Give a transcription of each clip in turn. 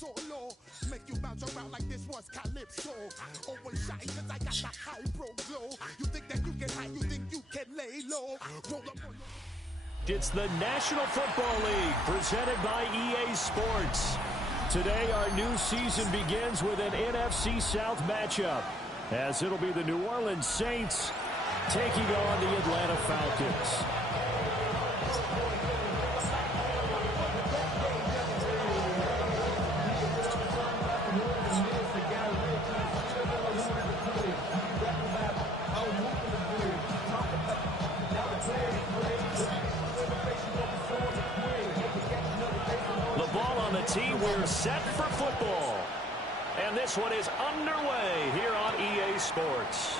so low. Make you bounce around like this was Calypso. Always shy cause I got the high pro glow. You think that you can hide, you think you can lay low. Roll up on your... It's the National Football League presented by EA Sports. Today our new season begins with an NFC South matchup, as it'll be the New Orleans Saints taking on the Atlanta Falcons. We're set for football. And this one is underway here on EA Sports.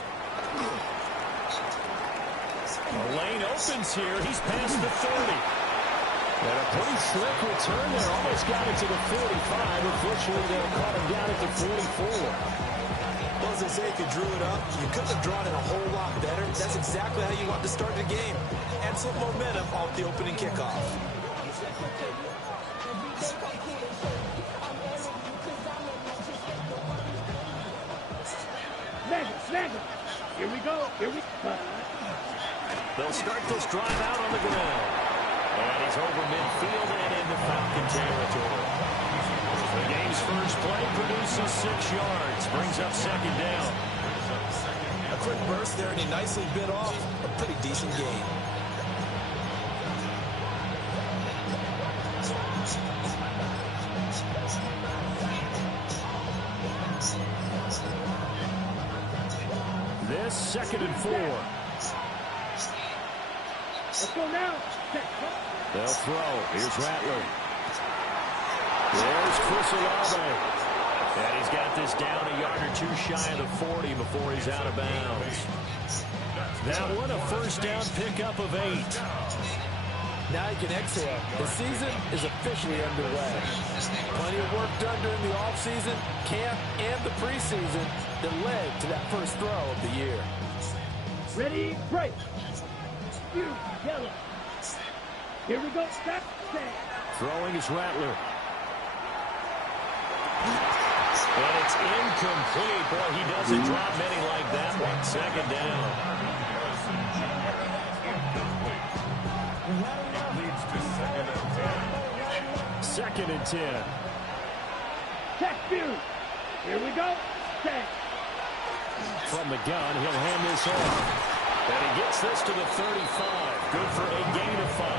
The lane opens here. He's past the 30. And a pretty slick return there. Almost got it to the 45. Unfortunately, they'll caught him down at the 44. Well, as they say, if you drew it up, you couldn't have drawn it a whole lot better. That's exactly how you want to start the game. And some momentum off the opening kickoff. Here we go. They'll start this drive out on the ground. And he's over midfield and into Falcon territory. The game's first play produces 6 yards. Brings up second down. A quick burst there, and he nicely bit off a pretty decent gain. This 2nd and 4. Let's go now. They'll throw. Here's Rattler. There's Chris Olave. And he's got this down a yard or two shy of the 40 before he's out of bounds. That one, a first down pickup of 8. Now you can exhale. The season is officially underway. Plenty of work done during the offseason, camp, and the preseason that led to that first throw of the year. Ready, break. Yellow. Here we go. Step. Throwing is Rattler. And it's incomplete. Boy, he doesn't drop many like that one. Second down. Second and 10. Check view. Here we go. Check. From the gun, he'll hand this off. And he gets this to the 35. Good for a gain of 5.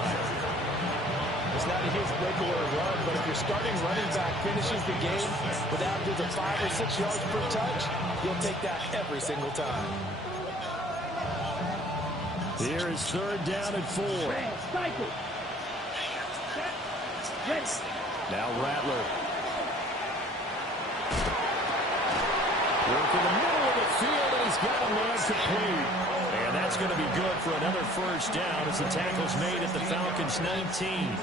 It's not a huge breakaway run, but if your starting running back finishes the game with averages of 5 or 6 yards per touch, you'll take that every single time. Here is 3rd down and 4. Cycle. Now Rattler. Work in the middle of the field, and he's got a man complete. And that's going to be good for another first down as the tackle's made at the Falcons' 19.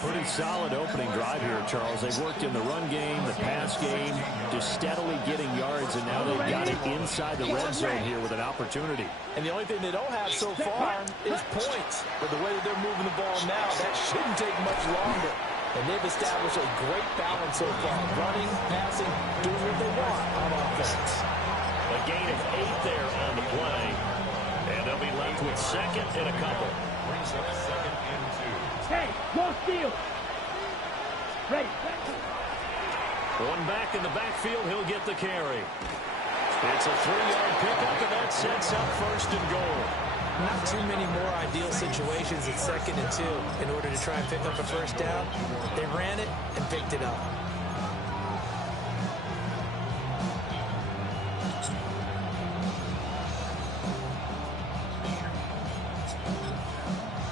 Pretty solid opening drive here, Charles. They've worked in the run game, the pass game, just steadily getting yards, and now they've got it inside the red zone here with an opportunity. And the only thing they don't have so far is points. But the way that they're moving the ball now, that shouldn't take much longer. And they've established a great balance so far. Running, passing, doing what they want on offense. A gain of 8 there on the play. And they'll be left with 2nd and a couple. Brings up 2nd and 2. Hey, go steal. Ready. One back in the backfield, he'll get the carry. It's a 3-yard pickup, and that sets up 1st and goal. Not too many more ideal situations at 2nd and 2 in order to try and pick up a first down. They ran it and picked it up.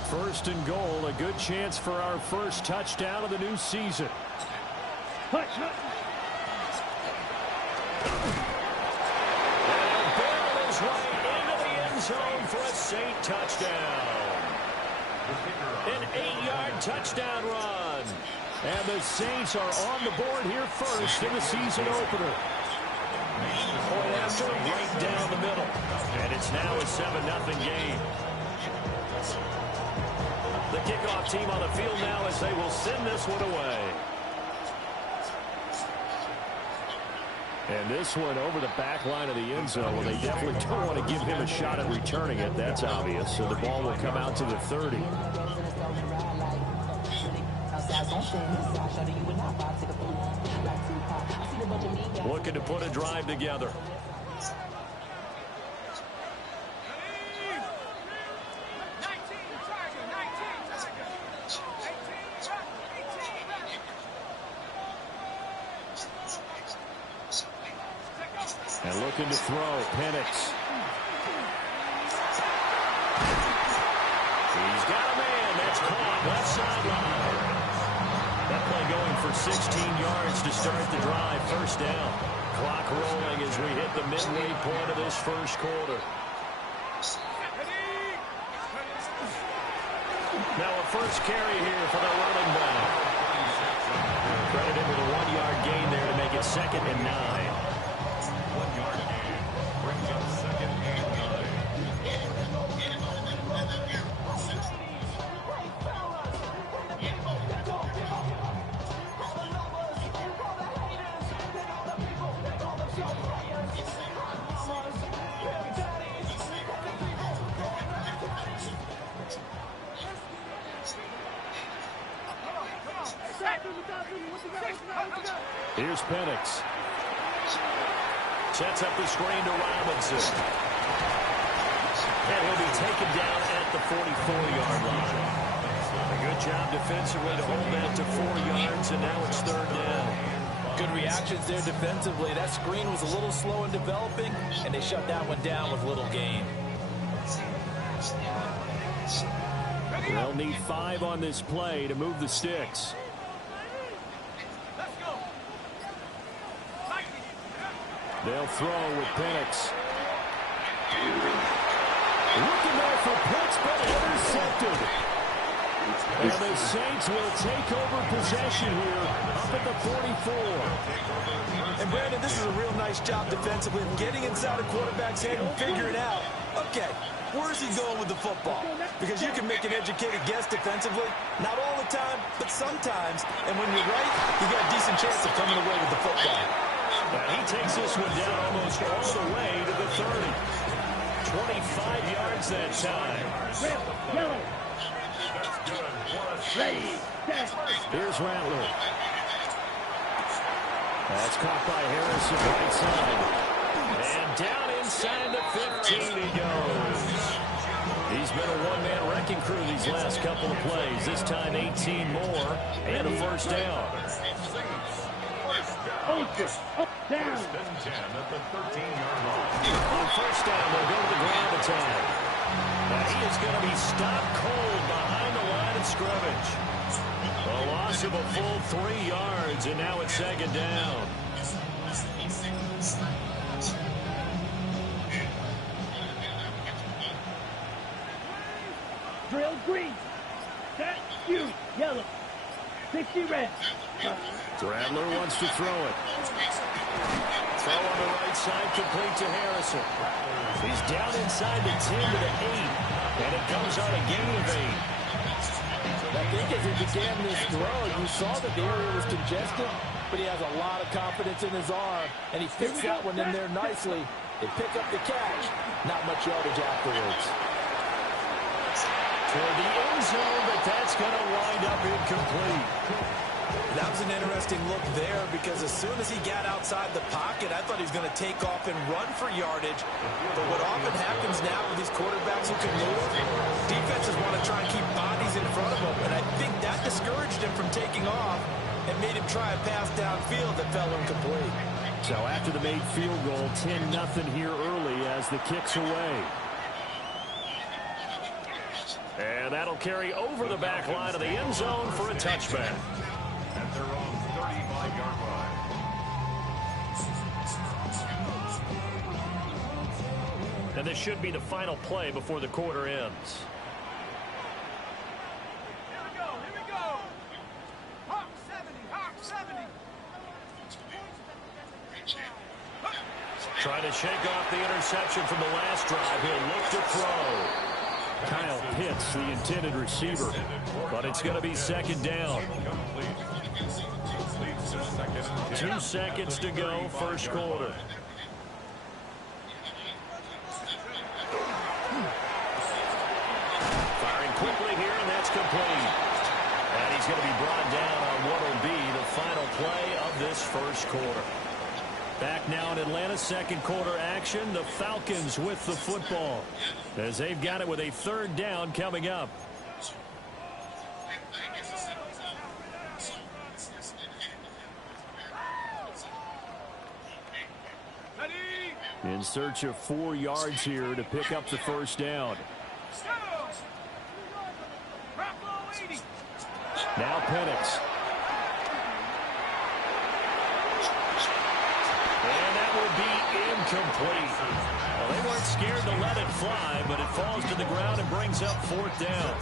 First and goal, a good chance for our first touchdown of the new season. Hut. And the ball is right into the end zone for a Saint touchdown. An 8-yard touchdown run. And the Saints are on the board here first in the season opener. Point after right down the middle. And it's now a 7-0 game. The kickoff team on the field now as they will send this one away. And this one over the back line of the end zone. Well, they definitely don't want to give him a shot at returning it. That's obvious. So the ball will come out to the 30. Looking to put a drive together. And looking to throw, Penix. He's got a man. That's caught. Left sideline. That play going for 16 yards to start the drive. First down. Clock rolling as we hit the midway point of this first quarter. Now a first carry here for the running back. Credited with a 1-yard gain there to make it 2nd and 9. 1-yard gain brings up 2nd and 9. Here's Penix. Sets up the screen to Robinson. And he'll be taken down at the 44-yard line. A good job defensively to hold that to 4 yards, and now it's 3rd down. Good reactions there defensively. That screen was a little slow in developing, and they shut that one down with little gain. They'll need 5 on this play to move the sticks. They'll throw with Penix. Looking there for Pitts, but intercepted. And the Saints will take over possession here up at the 44. And Brandon, this is a real nice job defensively of getting inside a quarterback's head and figuring out, okay, where's he going with the football? Because you can make an educated guess defensively. Not all the time, but sometimes. And when you're right, you got a decent chance of coming away with the football. And he takes this one down almost all the way to the 30. 25 yards that time. Yellow. Ready. Here's Rattler. That's caught by Harrison right side. And down inside the 15 he goes. He's been a one-man wrecking crew these last couple of plays. This time 18 more and a first down. Down. 1st and 10 at the 13-yard line. On first down, they'll go to the ground attack. Now he is going to be stopped cold behind the line of scrimmage. A loss of a full 3 yards, and now it's 2nd down. Drill green. Set. You. Yellow. 60 red. Rattler wants to throw it. Throw on the right side, complete to Harrison. He's down inside the 10 to the 8, and it comes on a gain of 8. I think as he began this throw, you saw that the area was congested, but he has a lot of confidence in his arm, and he fits that one in there nicely. They pick up the catch. Not much yardage afterwards. Toward the end zone, but that's going to wind up incomplete. That was an interesting look there because as soon as he got outside the pocket, I thought he was going to take off and run for yardage. But what often happens now with these quarterbacks who can move, defenses want to try and keep bodies in front of them. And I think that discouraged him from taking off and made him try a pass downfield that fell incomplete. So after the made field goal, 10-0 here early as the kick's away. And that'll carry over the back line of the end zone for a touchback. At their own 35-yard line. And this should be the final play before the quarter ends. Here we go. Hawk 70. Trying to shake off the interception from the last drive. He'll look to throw. Kyle Pitts, the intended receiver. But it's going to be 2nd down. Complete. Leads to 2nd 2 seconds to go, first quarter. Firing quickly here, and that's complete. And he's going to be brought down on what will be the final play of this first quarter. Back now in Atlanta, second quarter action. The Falcons with the football as they've got it with a third down coming up. In search of 4 yards here to pick up the first down. Now Penix. And that will be incomplete. Well, they weren't scared to let it fly, but it falls to the ground and brings up 4th down.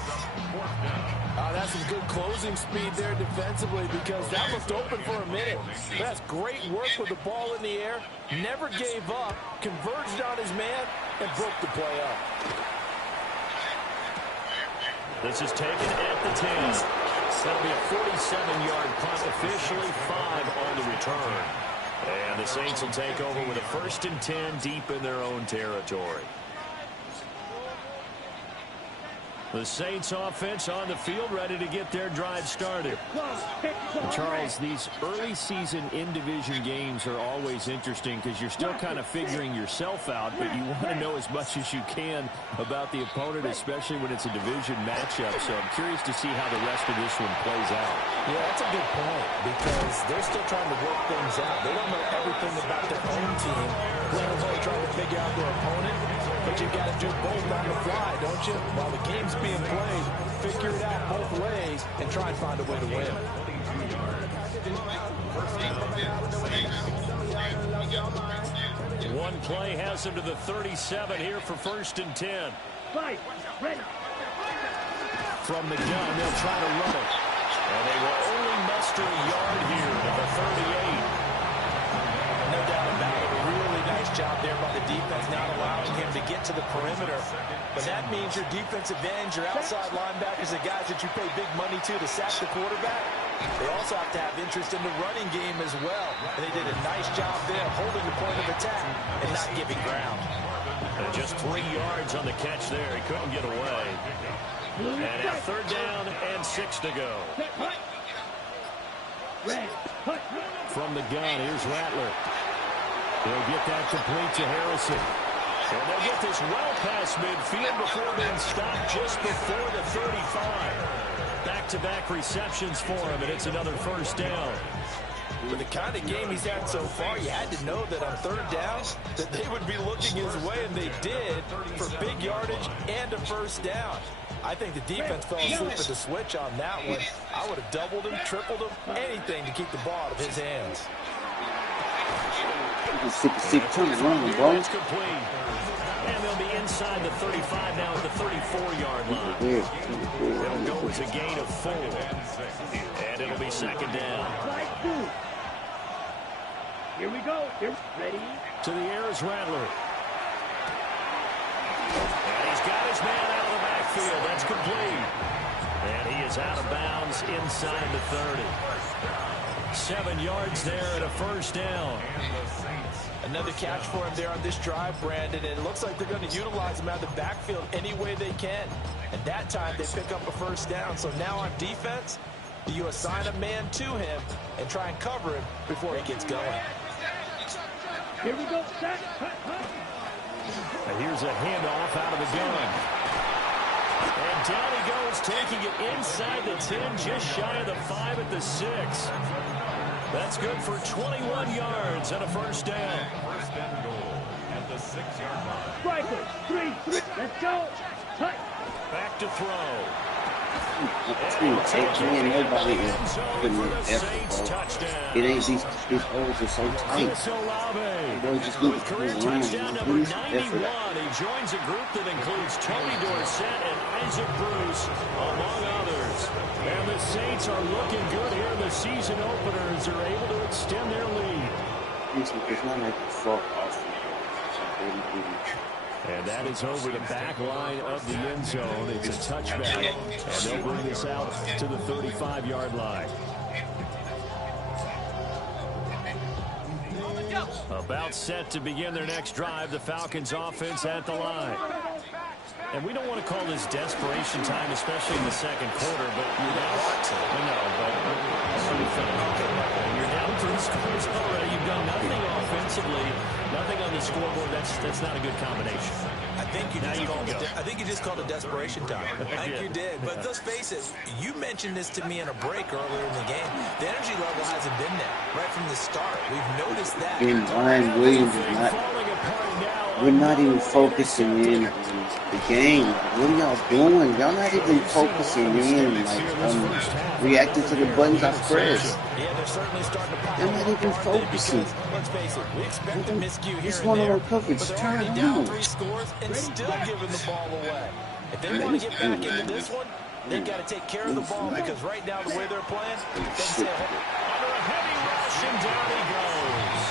That's some good closing speed there defensively because that looked open for a minute. That's great work with the ball in the air. Never gave up, converged on his man, and broke the play up. This is taken at the 10. That'll be a 47-yard punt, officially 5 on the return. And the Saints will take over with a 1st and 10 deep in their own territory. The Saints offense on the field ready to get their drive started. Charles, these early season in-division games are always interesting because you're still kind of figuring yourself out, but you want to know as much as you can about the opponent, especially when it's a division matchup. So I'm curious to see how the rest of this one plays out. Yeah, that's a good point because they're still trying to work things out. They don't know everything about their own team. They're trying to figure out their opponent, but you got to do both on the fly, don't you? While the game's being played, figure it out both ways and try and find a way to win. One play has him to the 37 here for 1st and 10. From the gun, they'll try to run it. And they will only muster a yard here to the 38. No doubt about it. A really nice job there by the defense, not allowing him to get to the perimeter. But that means your defensive ends, your outside linebackers, the guys that you pay big money to sack the quarterback, they also have to have interest in the running game as well. And they did a nice job there holding the point of attack and not giving ground. And just 3 yards on the catch there. He couldn't get away. And at 3rd down and 6 to go. From the gun, here's Rattler. They'll get that complete to Harrison. And they'll get this well past midfield before being stopped just before the 35. Back-to-back receptions for him, and it's another 1st down. With the kind of game he's had so far, you had to know that on 3rd down that they would be looking his way, and they did for big yardage and a 1st down. I think the defense fell asleep at the switch on that one. I would have doubled him, tripled him, anything to keep the ball out of his hands. It's complete. And they'll be inside the 35 now at the 34-yard line. It'll go as a gain of 4. And it'll be 2nd down. Here we go. Ready? To the air is Rattler. And he's got his man out of the backfield. That's complete. And he is out of bounds inside the 30. 7 yards there and a 1st down. Another catch for him there on this drive, Brandon. And it looks like they're going to utilize him out of the backfield any way they can. And that time they pick up a 1st down. So now on defense, you assign a man to him and try and cover him before he gets going. Here we go. And here's a handoff out of the gun. And down he goes, taking it inside the 10, just shy of the 5 at the 6. That's good for 21 yards and a 1st down. 1st and goal at the 6-yard line. Striker, 3. Let's go. Cut. Back to throw. Ain't nobody is putting in effort. It ain't these holes are so tight. With career touchdown number 91, he joins a group that includes Tony Dorsett and Isaac Bruce, among others. And the Saints are looking good here in the season openers. They're able to extend their lead. It's not like a fuck off. And that is over the back line of the end zone. It's a touchback, and they'll bring this out to the 35-yard line. About set to begin their next drive, the Falcons offense at the line. And we don't want to call this desperation time, especially in the second quarter, but you're down. I know, but you're down 3 scores already. You've done nothing offensively, nothing on the scoreboard. That's not a good combination. I think you just called it desperation time. I think you did. But let's face it, you mentioned this to me in a break earlier in the game. The energy level hasn't been there right from the start. We've noticed that. And Ryan Williams is not. We're not even focusing in on the game. What are y'all doing? Y'all not even focusing in, like, reacting to the buttons I press. Yeah, they're certainly starting to pop. They're not even focusing. Let's face it, we expect a miscue here It's and one there, on coverage. but they're Turn already down on. 3 scores and still giving the ball away. If they want to get back into this one, they've got to take care of the ball because right now, the way they're playing, they say, under a heavy rush, and down he goes.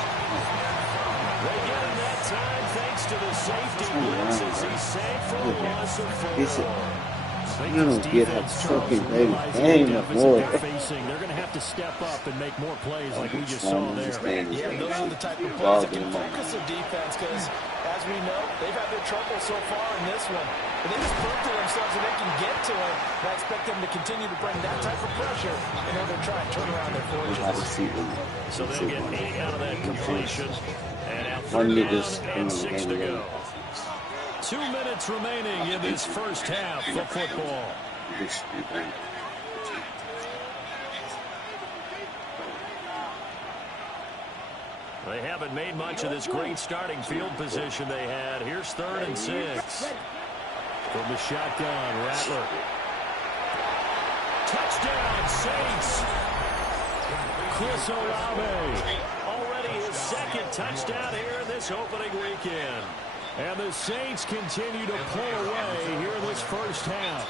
They get him that time thanks to the safety blitz as he saved for a loss of 4. You don't get a fucking game no more. They're going to have to step up and make more plays like we just saw there. Yeah, those are the type of plays that can focus their defense because, as we know, they've had their trouble so far in this one. But they just prove to themselves that they can get to it. And I expect them to continue to bring that type of pressure in order to try and turn around their fortunes. So they'll get 8 out of that completion. And out 3 down and 6 to go. 2 minutes remaining in this first half of football. They haven't made much of this great starting field position they had. Here's 3rd and 6. From the shotgun, Rattler. Touchdown, Saints. Chris Olave. Already his 2nd touchdown here this opening weekend. And the Saints continue to pull away here in this first half.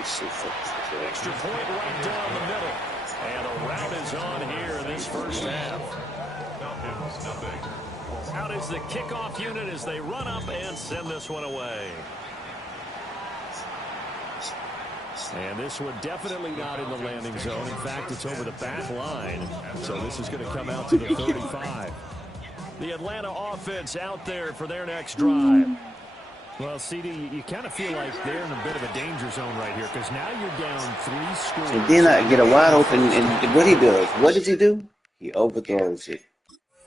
Extra point right down the middle. And a rout is on here in this first half. Out is the kickoff unit as they run up and send this one away. And this one definitely not in the landing zone. In fact, it's over the back line. So this is going to come out to the 35. The Atlanta offense out there for their next drive. Well, CD, you kind of feel like they're in a bit of a danger zone right here because now you're down 3 scores. And then I get a wide open, and what he does? What does he do? He overthrows it.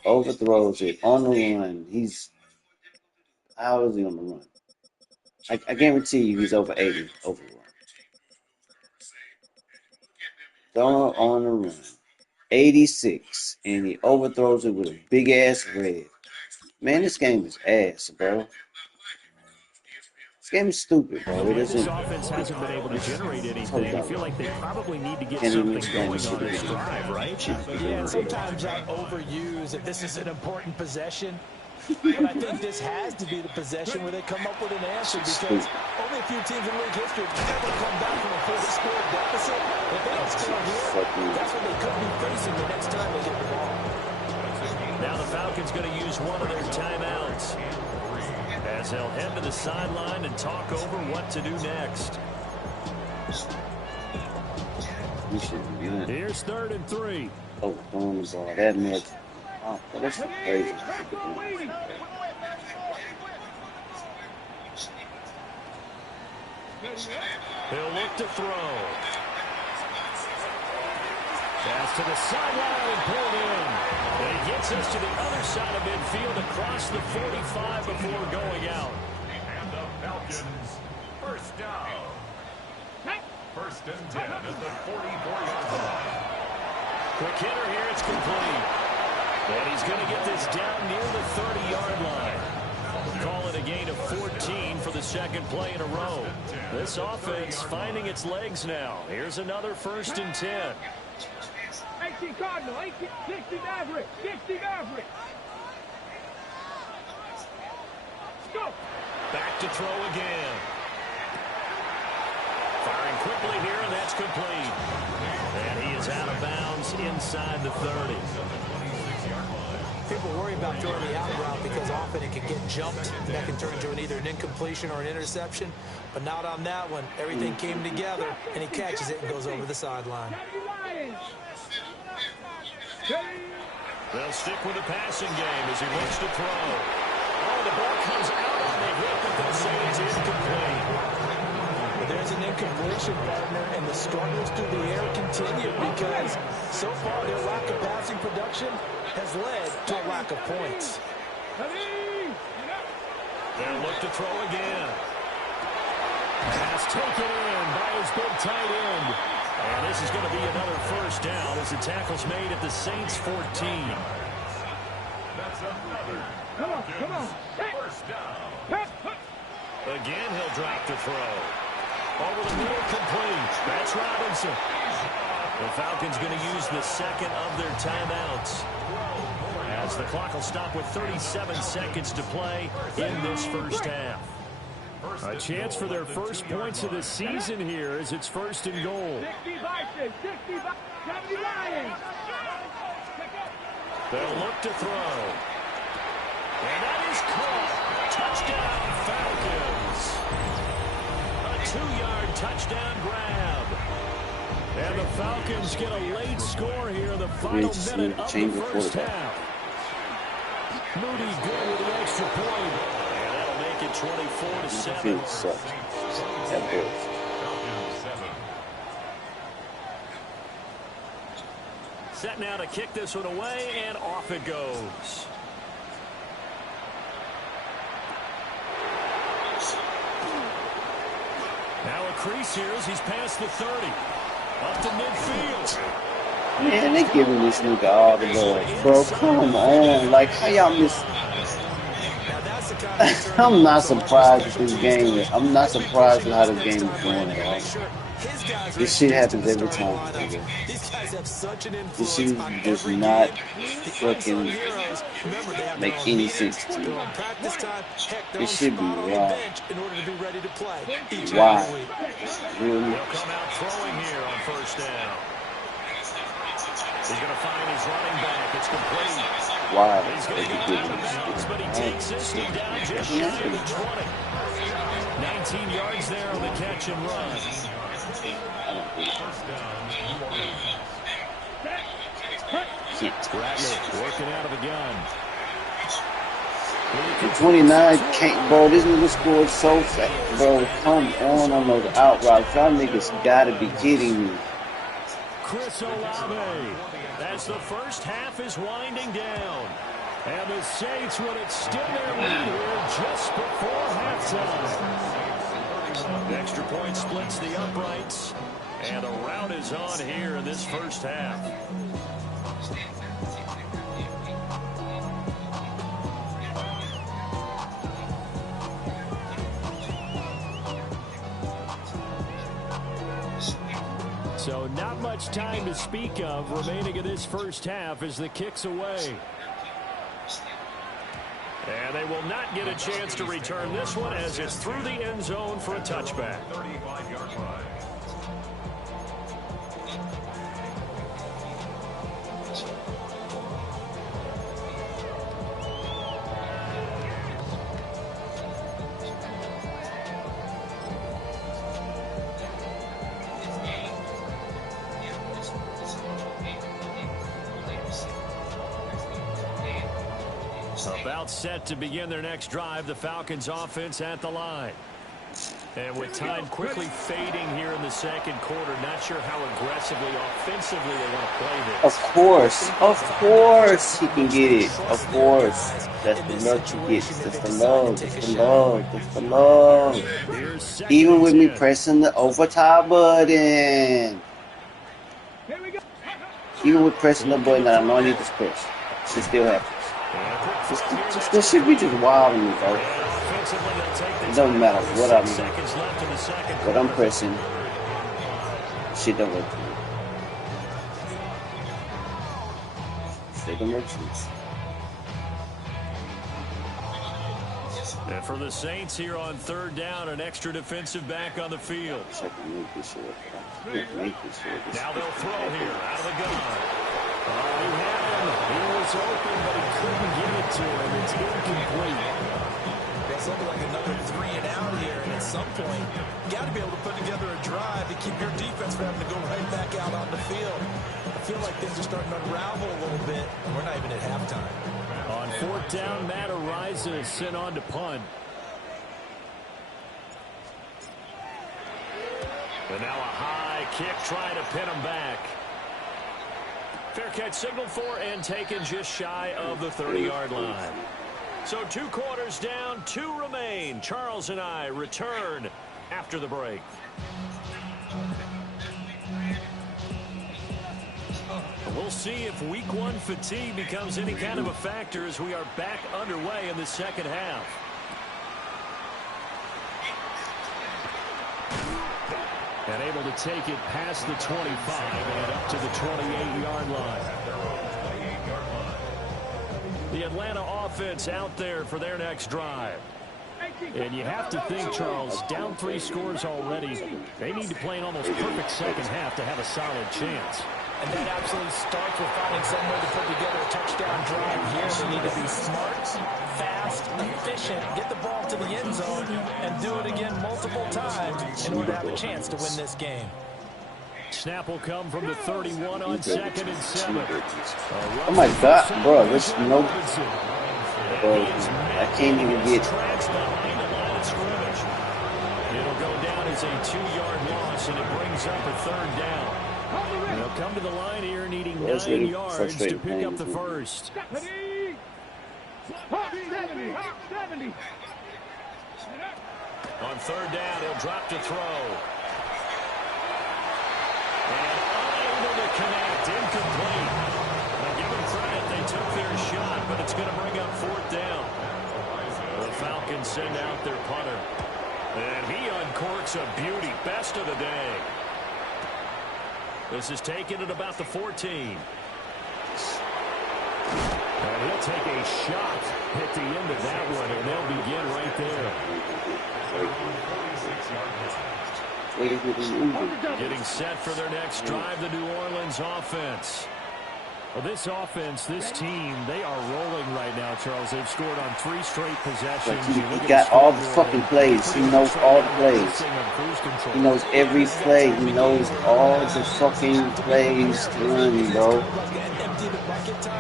Overthrows it on the run. How is he on the run? I guarantee you he's over 80 over run. Throw on the run. 86, and he overthrows it with a big ass red. Man, this game is ass, bro. This game is stupid, bro. This offense hasn't been able to generate anything. I feel like they probably need to get something going on this drive, right? Yeah, and sometimes I overuse if this is an important possession. But I think this has to be the possession where they come up with an answer because only a few teams in league history have ever come back from a 40-score deficit. If they don't score here, that's what they could be facing the next time they get the ball. Now the Falcons going to use one of their timeouts as they'll head to the sideline and talk over what to do next. Here's 3rd and 3. Oh, thumbs all that much. Oh, that's crazy. He'll look to throw. Pass to the sideline and pulled in. And he gets us to the other side of midfield across the 45 before going out. And the Falcons, first down. 1st and 10 at the 44-yard line. Quick hitter here, it's complete. And he's going to get this down near the 30-yard line. Call it a gain of 14 for the 2nd play in a row. This offense finding its legs now. Here's another 1st and 10. 18 Cardinal, 60 Maverick, 60 Maverick. Go. Back to throw again. Firing quickly here, and that's complete. And he is out of bounds inside the 30. People worry about throwing the out route because often it can get jumped. That can turn into either an incompletion or an interception. But not on that one. Everything came together, and he catches it and goes over the sideline. They'll stick with the passing game as he looks to throw. Oh, the ball comes out on the hit, but they'll say it's incomplete. There's an incompletion, partner, and the struggles through the air continue because so far their lack of passing production has led to a lack of points. They'll look to throw again. Pass taken in by his big tight end. And this is going to be another first down as the tackle's made at the Saints 14. That's another. Come on. First down. Again, he'll drop to throw. Over the middle, complete. That's Robinson. The Falcons going to use the second of their timeouts, as the clock will stop with 37 seconds to play in this first half. A chance for their first points of the season here as it's first and goal. 65, 79. They'll look to throw. And that is caught. Touchdown, Falcons. A 2-yard touchdown grab. And the Falcons get a late score here in the final minute of the first half. Moody good with the extra point. And that'll make it 24-7. Set now to kick this one away, and off it goes. Now a crease here as he's past the 30. Up to midfield. Man, they giving this nigga all the love. Bro, come on. Like, how y'all miss... I'm not surprised at this game. I'm not surprised at how this game is going, y'all. This shit happens every time, nigga. This shit does not fucking make any sense to me. This should be wrong. Why? Really? He'll come out throwing here on first down. He's going to find his running back. It's complete. Why? He's going to get out of bounds, but he takes this one down just shy of the 20. 19 yards there on the catch and run. Rattler working out of the gun. 29 can't, bro. This nigga scored so fast, bro. Come on those out routes. Y'all niggas gotta be kidding me. Chris Olave, as the first half is winding down. And the Saints would extend their lead here just before halftime. Extra point splits the uprights. And a rout is on here in this first half. So not much time to speak of remaining in this first half as the kick's away. And they will not get a chance to return this one as it's through the end zone for a touchback. 35-yard line. About set to begin their next drive, the Falcons offense at the line. And with time quickly fading here in the second quarter, not sure how aggressively, offensively they want to play this. Of course he can get it. Of course. That's the love he gets. That's the love. That's the love. That's the love. Even with me pressing the overtime button. Even with pressing the button that I know I need to press. It still happens. This should be just wild to me, bro. It doesn't matter what I'm doing. What I'm pressing, shit don't work for me. Shit don't work for me. And for the Saints here on third down, an extra defensive back on the field. I can make this shit work. Now they'll throw here out of the gun. He had him. He was open, but he couldn't get it to him. It's incomplete. That's something like another 3 and out here, and at some point, you got to be able to put together a drive to keep your defense from having to go right back out on the field. I feel like things are starting to unravel a little bit, and we're not even at halftime. On fourth down, Matt Ariza is sent on to punt. And now a high kick trying to pin him back. Fair catch signaled for and taken just shy of the 30-yard line. So 2 quarters down, 2 remain. Charles and I return after the break. We'll see if week 1 fatigue becomes any kind of a factor as we are back underway in the second half. And able to take it past the 25 and up to the 28-yard line. The Atlanta offense out there for their next drive. And you have to think, Charles, down 3 scores already. They need to play an almost perfect second half to have a solid chance. And that absolutely starts with finding some way to put together a touchdown drive here. They need to be smart, fast, efficient, get the ball to the end zone, and do it again multiple times in order to have a chance to win this game. Snap will come from the 31 on 2nd and 7. Oh my God, bro, there's no... Bro, I can't even get... It'll go down as a 2-yard loss, and it brings up a 3rd down. They'll come to the line here needing 9 yards to pick up the first. On 3rd down, he'll drop to throw. And unable to connect, incomplete. Now give them credit, they took their shot, but it's going to bring up 4th down. The Falcons send out their punter. And he uncorks a beauty, best of the day. This is taken at about the 14. And he'll take a shot at the end of that one, and they'll begin right there. Getting set for their next drive, the New Orleans offense. Well, this offense, this team, they are rolling right now, Charles. They've scored on 3 straight possessions. He got all the fucking plays. He knows all the plays. He knows every play. He knows all the fucking plays to run, bro.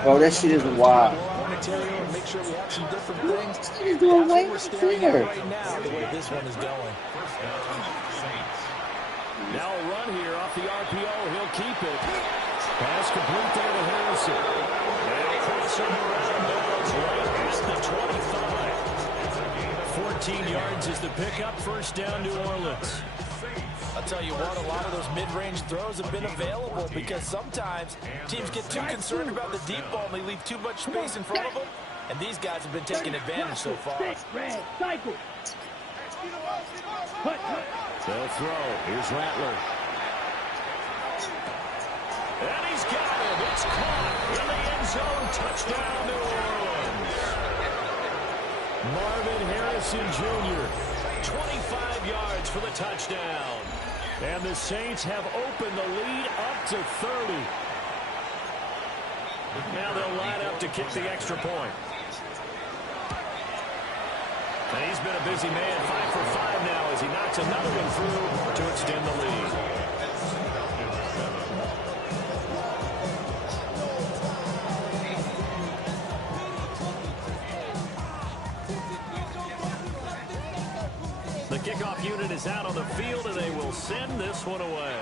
Bro, that shit is wild. He's doing way there. Now a run here off the RPO. He'll keep it. Pass complete there to Harrison. And crossing around right at the 25. 14 yards is the pickup. 1st down, New Orleans. I'll tell you what, a lot of those mid-range throws have been available because sometimes teams get too concerned about the deep ball and they leave too much space in front of them. And these guys have been taking advantage so far. They'll throw. Here's Rattler. And he's got it. It's caught in the end zone. Touchdown, New Orleans. Marvin Harrison Jr., 25 yards for the touchdown. And the Saints have opened the lead up to 30. Now they'll line up to kick the extra point. And he's been a busy man, 5 for 5 now as he knocks another one through to extend the lead. The kickoff unit is out on the field, and they will send this one away.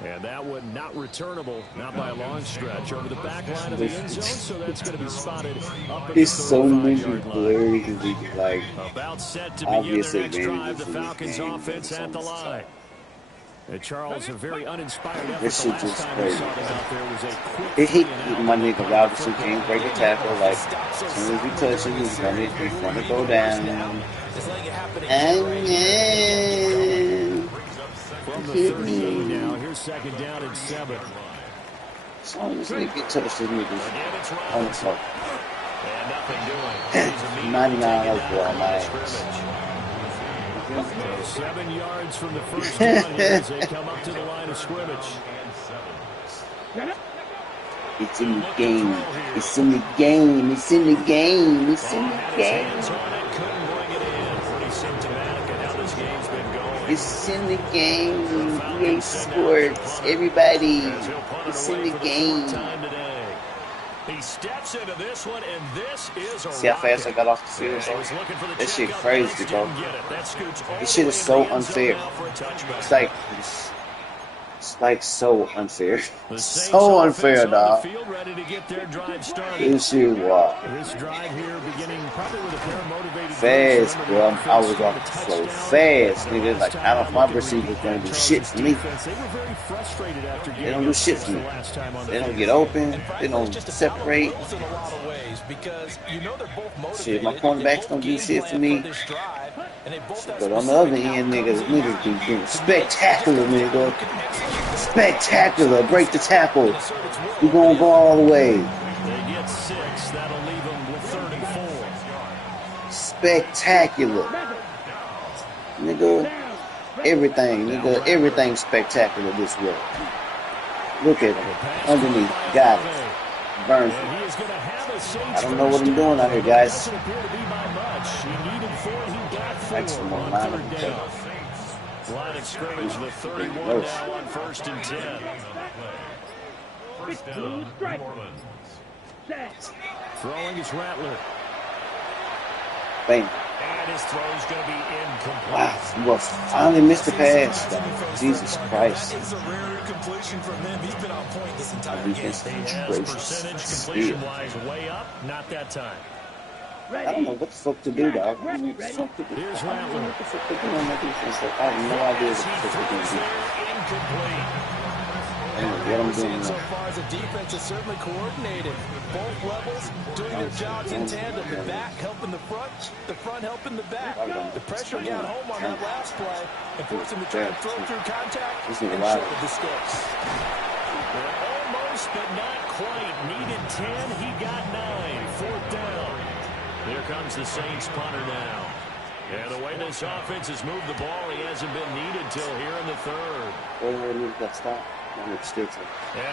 And that one not returnable, not by a long stretch, over the back line of the end zone, so that's going to be spotted up at the 35-yard line. Like, about set to begin their next drive, the Falcons offense at the line. And Charles, a very uninspired effort the last time we saw them out there was a quick my nigga Robinson can't break a tackle. Like, as soon as he touches him, he's gonna go down. And then from the 38 now, here's 2nd down and 7. As long as they get touched, his niggas on the top. And nothing doing. 99 overall, man. So 7 yards from the first down here as they come up to the line of scrimmage. It's in the game. It's in the game. It's in the game. It's in the game. Couldn't bring it in. Pretty symptomatic of how this game's been going. It's in the game. EA Sports. Everybody. It's in the game. He steps into this one, and this is a See how fast I got off the field, bro? That shit crazy, bro. This shit is so unfair. It's like so unfair. So unfair, dog. This shit, wow. This drive here beginning probably with a pair of motivated Fast, bro. I was off the floor fast, nigga. Like, I don't know if my receivers gonna do shit for me. They don't do shit for me. They don't get open. They don't separate. Shit, my cornerbacks don't do shit for me. But on the other end, niggas be doing spectacular, nigga. Spectacular. Break the tackle. We gonna go all the way. They get 6. That'll leave them with 34. Spectacular. Nigga, everything spectacular this way. Look at him. Underneath. Got it. Burned him. I don't know what I'm doing out here, guys. Maximum line of play. Line of scrimmage, the 31 now on 1st and 10. First down, New Orleans. Throwing is Rattler. Bang. And his throw's going to be incomplete. Wow, well, finally missed the pass. Jesus Christ. It's a rare incompletion from him. He's been on point this entire game. Percentage completion-wise way up, not that time. I don't know what the fuck to do, dog. What the fuck to do? Here's Rattler. What the fuck to do on that defense? I have no idea what the fuck to do. Incomplete. What I'm doing So now. far as a defense is certainly coordinated. Both levels doing their jobs in tandem. The back helping the front helping the back. The pressure got home on that last play and forced him to try and throw through contact and short of the sticks. Almost, but not quite. Needed 10. He got 9. 4th down. Here comes the Saints punter now. And the way this offense has moved the ball, he hasn't been needed till here in the 3rd. And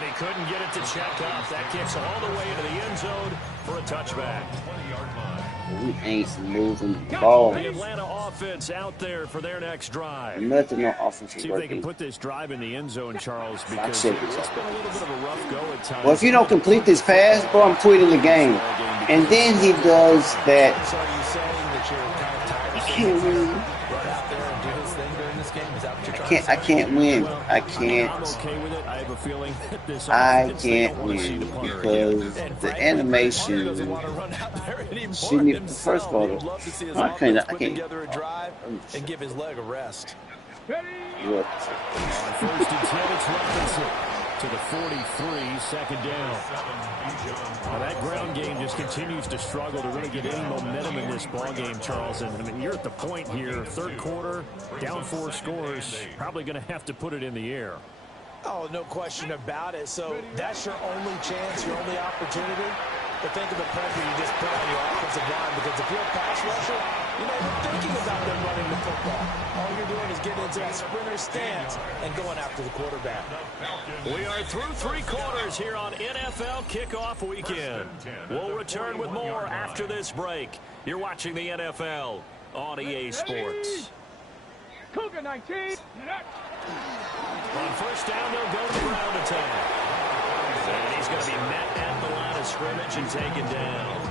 he couldn't get it to check up. That kicks all the way into the end zone for a touchback. We ain't moving the ball. The Atlanta offense out there for their next drive. Nothing on offensive See if they can working. put this drive in the end zone, Charles, because it's been a little bit of a rough go at times. Well, if you don't complete this pass, bro, I'm quitting the game. And then he does that. So are you saying that you're kind of tired of Can't win. run out there and do his thing during this game? Is that what you're trying to say? I can't win. I I'm can't. okay with it. I have a feeling that this I offense, they can't don't want to see win the punter because again. the Doesn't animation. want to run out there anymore Shouldn't even- himself. first of all, He'd love to see his I offense can't- put together a drive and give his leg a rest. What? On 1st and 10, it's Robinson to the 43, 2nd down. Now that ground game just continues to struggle to really get any momentum in this ball game, Charles. And I mean, you're at the point here, 3rd quarter, down 4 scores, probably going to have to put it in the air. Oh, no question about it. So that's your only chance, your only opportunity. But think of the pressure you just put on your offensive line, because if you're a pass rusher, you're not even thinking about them running the football. All you're doing is getting into that sprinter stance and going after the quarterback. We are through 3 quarters here on NFL Kickoff Weekend. We'll return with more after this break. You're watching the NFL on EA Sports. Cougar 19. On 1st down, they'll go to the ground attack. And he's going to be met at the line of scrimmage and taken down.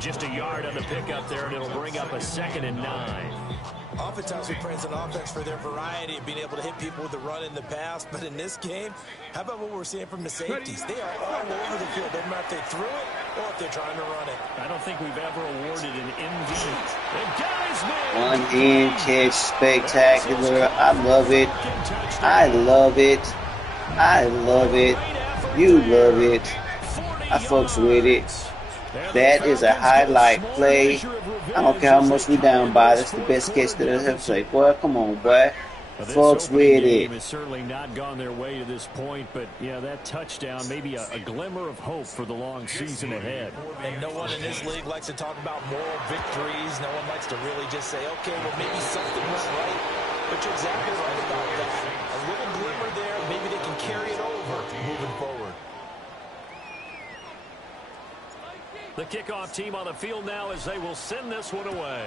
Just a yard on the pickup there, and it'll bring up a 2nd and 9. Oftentimes we praise an offense for their variety of being able to hit people with the run in the pass. But in this game, how about what we're seeing from the safeties? They are all over the field, no matter if they threw it or if they're trying to run it. I don't think we've ever awarded an MVP. And guys, One hand catch, spectacular. I love it. I love it. I love it. You love it. I fucks with it. That is a highlight play. I don't care how much we down by. That's the best catch that I have played. Boy, come on, boy. Folks with it. Has certainly not gone their way to this point, but yeah, that touchdown, maybe a glimmer of hope for the long season ahead. And no one in this league likes to talk about moral victories. No one likes to really just say, okay, well, maybe something went right. But you're exactly right about that. A little glimmer there, maybe they can carry it over moving forward. The kickoff team on the field now as they will send this one away.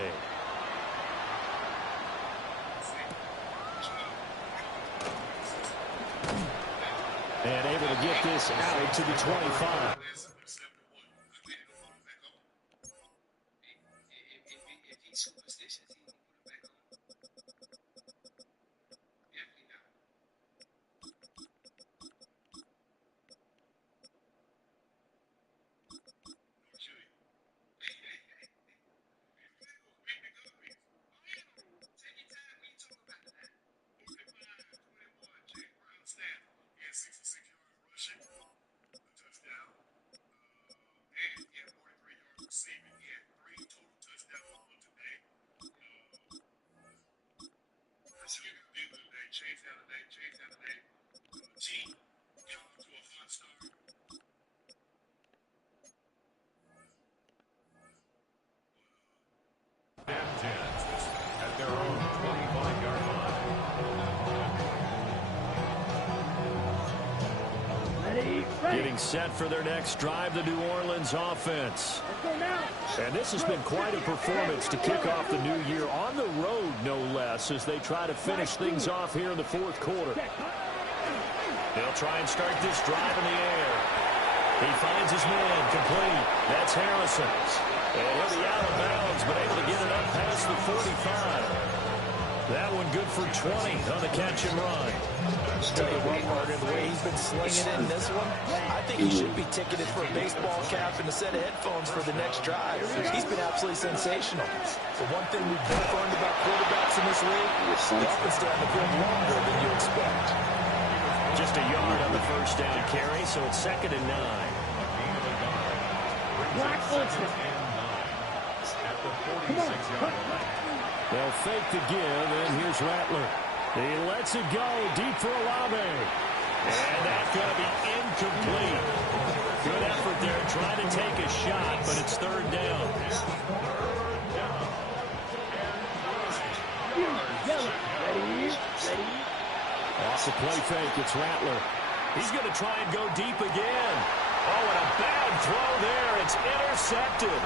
to get this out to the 25. At their own 25-yard line. Getting set for their next drive, the New Orleans offense. And this has been quite a performance to kick off the new year on the road, no less, as they try to finish things off here in the fourth quarter. They'll try and start this drive in the air. He finds his man complete. That's Harrison. And he'll be out of bounds, but able to get it up past the 45. That one good for 20 on the catch and run. Tell you what, partner, the way he's been slinging in this one, I think he should be ticketed for a baseball cap and a set of headphones for the next drive. He's been absolutely sensational. The one thing we've both learned about quarterbacks in this league, they often stay on the field longer than you expect. Just a yard on the first down carry, so it's 2nd and 9. They'll fake the give, and here's Rattler. He lets it go deep for Olave. And that's going to be incomplete. Good effort there, trying to take a shot, but it's 3rd down. Off the play fake, it's Rattler. He's going to try and go deep again. Oh, and a bad throw there. It's intercepted.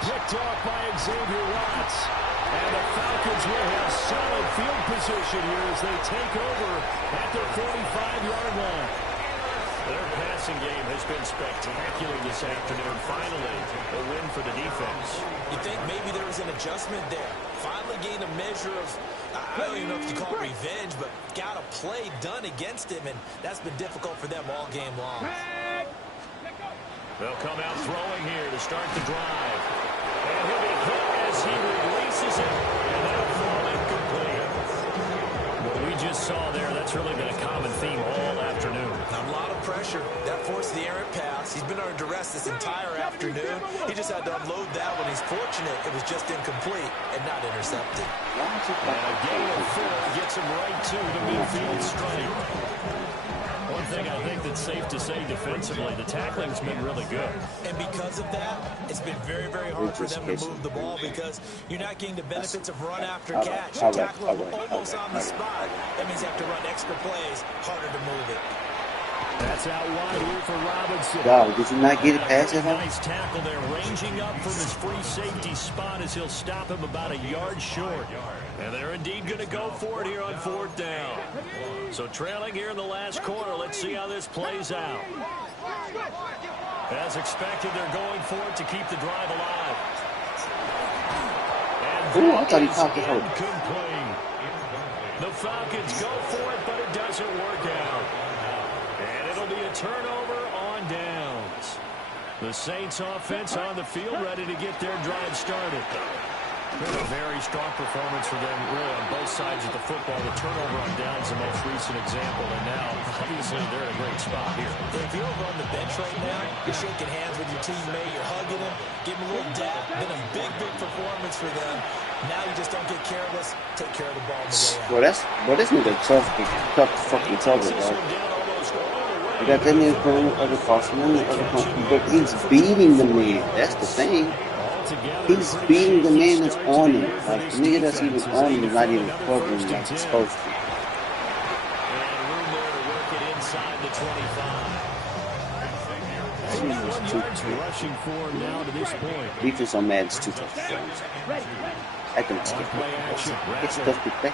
Picked off by Xavier Watts. And the Falcons will have solid field position here as they take over at their 45-yard line. Their passing game has been spectacular this afternoon. Finally, a win for the defense. You think maybe there was an adjustment there. Finally gained a measure of, I don't even know if you call it revenge, but got a play done against him, and that's been difficult for them all game long. They'll come out throwing here to start the drive. And he'll be hit as he releases it, and that'll fall incomplete. What we just saw there, that's really been a common theme all afternoon. A lot of pressure. That forced the errant pass. He's been under duress this entire afternoon. He just had to unload that one. He's fortunate it was just incomplete and not intercepted. And a gain of 4 gets him right to the midfield stripe. One thing I think that's safe to say defensively, the tackling's been really good. And because of that, it's been very, very hard for them to move the ball because you're not getting the benefits of run after catch. You tackle them almost on the spot. That means you have to run extra plays, harder to move it. That's out wide here for Robinson. Wow, did you not get it past him? Nice tackle there, ranging up from his free safety spot as he'll stop him about a yard short. And they're indeed going to go for it here on 4th down. So trailing here in the last quarter, let's see how this plays out. As expected, they're going for it to keep the drive alive. And Ooh, I thought he popped it home. Incomplete. The Falcons go for it, but it doesn't work out. And it'll be a turnover on downs. The Saints offense on the field ready to get their drive started. A very strong performance for them, really, on both sides of the football. The turnover on downs, the most recent example, and now, obviously, they're in a great spot here. If you're over on the bench right now, you're shaking hands with your teammate, you're hugging him, giving him a little dap. Been a big, big performance for them. Now you just don't get careless, take care of the ball on the way out. Well, this nigga tough fucking trouble, bro. You got that man playing other crossing, but he's beating the man. That's the thing. He's beating the man that's on him. Like, the nigga that's even on him is not even covering like he's supposed to. And room there to work it inside the 25. 81 yards rushing for him now to this point. Defense on Madden's too tough. I think it's good. It's tough to play.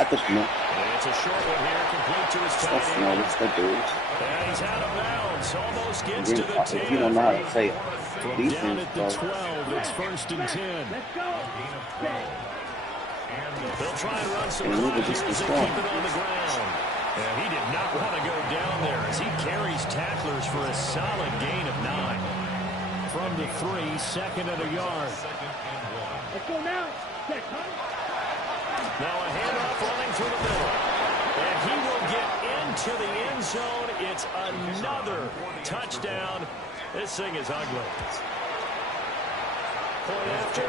I think no. It's a short one here, complete to his tight That's end. no, that's the dude. And he's out of bounds. Almost gets to the 10. If you don't know how to say From defense, down at the bro. 12, it's 1st and 10. Let's go. They'll try and run some And look clock at this here as they score. keep it on the ground. And he did not want to go down there as he carries tacklers for a solid gain of 9. From the 3, 2nd and a yard. Let's go now. Set, huh? Now a handoff running through the middle. And he will get into the end zone. It's another touchdown. This thing is ugly. Point after.